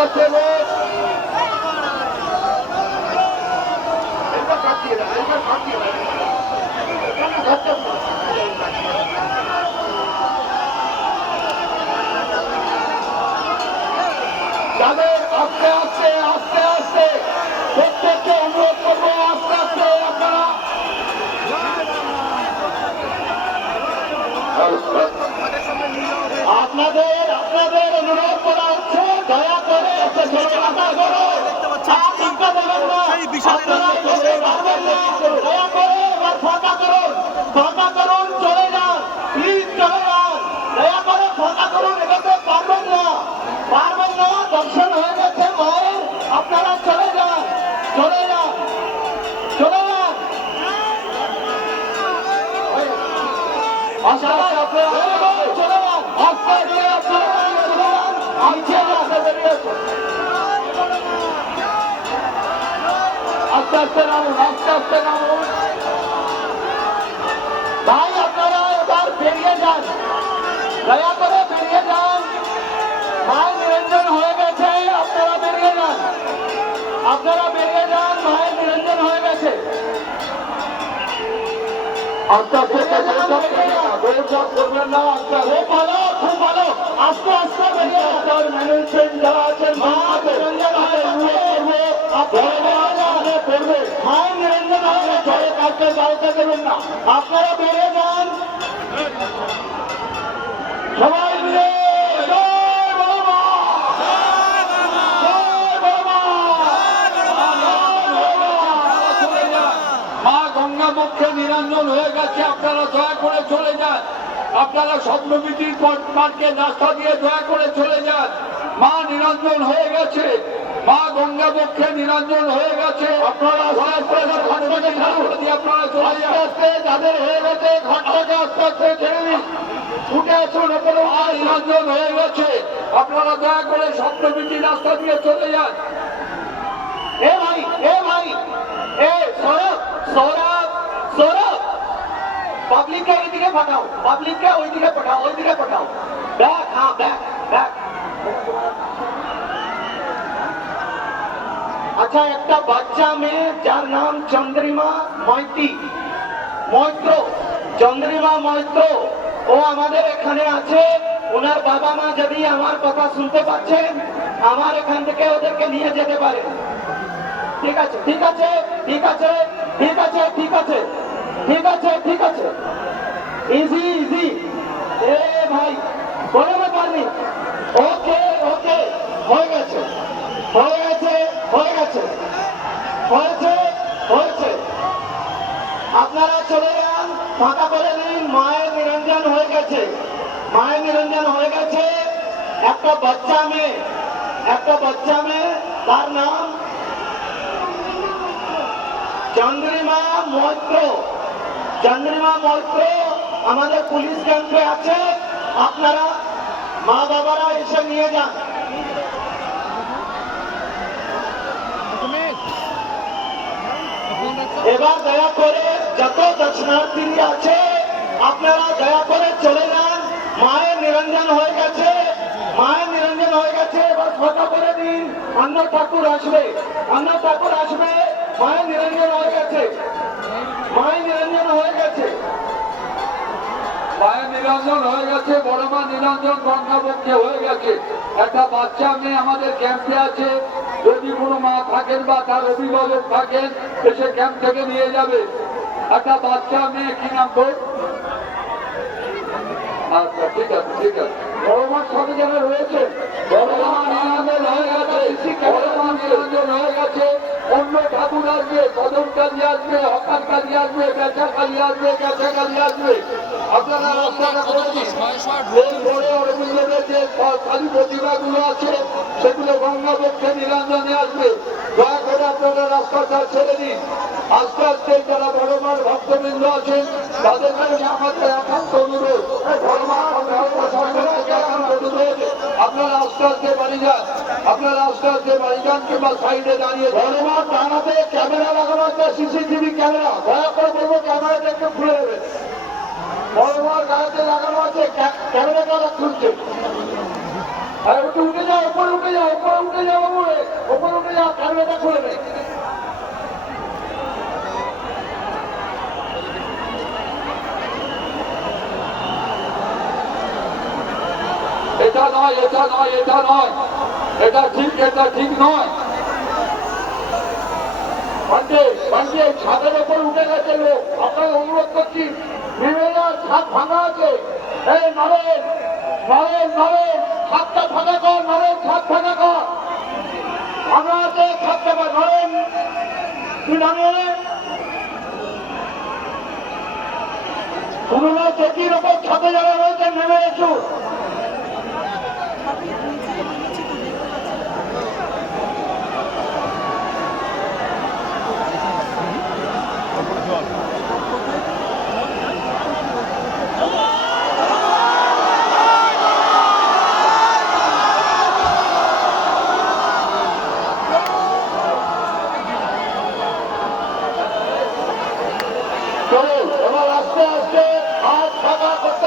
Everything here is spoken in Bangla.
আস্তে যাদের আস্তে আস্তে আস্তে আস্তে প্রত্যেককে অনুরোধ করবো আস্তে আস্তে আপনারা আপনাদের অনুরোধ করা হচ্ছে দয়া করে দয়া করে এবার ফাঁকা করুন চলে যান প্লিজ চলে যান দয়া করে ফাঁকা করুন এটাতে পারবেন না দর্শন হয়ে গেছে মায়ের আপনারা চলে যান চলে যান চলে যান আস্তে আস্তে চলে যান আস্তে আস্তে নামুন ভাই আপনারা এবার বেরিয়ে যান দয়া করে বেরিয়ে যান মায়ের নিরঞ্জন হয়ে গেছে আপনারা বেরিয়ে যান মায়ের নিরঞ্জন হয়ে গেছে আস্তে আস্তে করবেন না খুব ভালো আস্তে আস্তে বেরিয়ে ম্যানেজমেন্ট যারা আছেন মায়ের নিরঞ্জন করবে মায়ের নিরঞ্জন হবে জলে কাউকে যাওয়াতে দেবেন না আপনারা বেরিয়ে যান সবাই মিলে মা গঙ্গা মুখে নিরঞ্জন হয়ে গেছে আপনারা দয়া করে চলে যান আপনারা স্বপ্নবীতির পার্কে রাস্তা দিয়ে দয়া করে চলে যান মা নিরঞ্জন হয়ে গেছে মা গঙ্গা মুখে নিরঞ্জন হয়ে গেছে আপনারা আস্তে যাদের হয়ে গেছে ঘাটটাকে আস্তে আস্তে ছেড়ে দিন উঠে আসুন নিরঞ্জন হয়ে গেছে আপনারা দয়া করে স্বপ্নবীতি রাস্তা দিয়ে চলে যান এ ভাই সৌরভ পাবলিককে এইদিকে পাঠাও ওইদিকে পাঠাও ব্যাক আচ্ছা একটা বাচ্চা মেয়ে যার নাম চন্দ্রিমা মৈত্র ও আমাদের এখানে আছে ওনার বাবা মা যদি আমার কথা শুনতে পাচ্ছেন আমার এখান থেকে ওদেরকে নিয়ে যেতে পারে ঠিক আছে ইজি এ ভাই কোনো ব্যাপার নেই ওকে হয়ে গেছে আপনারা চলে যান ফাঁকা করে দিন মায়ের নিরঞ্জন হয়ে গেছে একটা বাচ্চা মেয়ে তার নাম চন্দ্রিমা মৈত্র আমাদের পুলিশ ক্যাম্পে আছে আপনারা মা বাবারা এসে নিয়ে যান এবার দয়া করে যত দর্শনার্থী আছে আপনারা দয়া করে চলে যান মায়ের নিরঞ্জন হয়ে গেছে এবার ফাঁকা করে দিন অন্য ঠাকুর আসবে মায়ের নিরঞ্জন হয়ে গেছে বড় মা নিরঞ্জন গঙ্গাবক্ষে হয়ে গেছে একটা বাচ্চা মেয়ে আমাদের ক্যাম্পে আছে যদি কোনো মা থাকেন বা তার অভিভাবক থাকেন এসে ক্যাম্প থেকে নিয়ে যাবে একটা বাচ্চা মেয়ে কি নাম তো আচ্ছা ঠিক আছে বড় মার সাথে যেন রয়েছে বড় মা নিরঞ্জন হয়ে গেছে অন্য ঠাকুর আসবে কদম কালী আসবে হকার কালী আসবে বেচা কালী আসবে ক্যাচা কালী আসবে আপনারা রাস্তাটা করেছি এরপরে অরবিন্দের যে কালী প্রতিমাগুলো আছে সেগুলো গঙ্গাবক্ষে নিরঞ্জনে আসবে দয়া করে আপনারা রাস্তাটা ছেড়ে দিন আস্তে আস্তে যারা বড় মার ভক্তবৃন্দ আছেন তাদের কাছে আমাদের একান্ত অনুরোধ আপনারা আস্তে আস্তে বাড়ি যান কিংবা সাইডে দাঁড়িয়ে বড় মার ডানাতে ক্যামেরা লাগানো আছে সিসিটিভি ক্যামেরা দয়া করে বলবো ক্যামেরাটা একটু খুলে দেবে বড় মার গাড়িতে লাগানো আছে ক্যামেরাটা খুলছে উঠে যাও উপরে উঠে যাও না ক্যামেরাটা খুলে নেই। এটা নয়, এটা নয়, এটা নয়, এটা ঠিক নয়। বান্টি ছাদের ওপর উঠে গেছে লোক, আপনাকে অনুরোধ করছি নেমে যাওয়ার ছাদ ভাঙা আছে। এই নরেন নরেন নরেন ছাদটা ফাঁকা কর, নরেন ছাদ ফাঁকা কর, ভাঙা আছে ছাদটা। নরেন তুই নামে পুরোনো চটির ওপর ছাদে যারা রয়েছে নেমে এসো।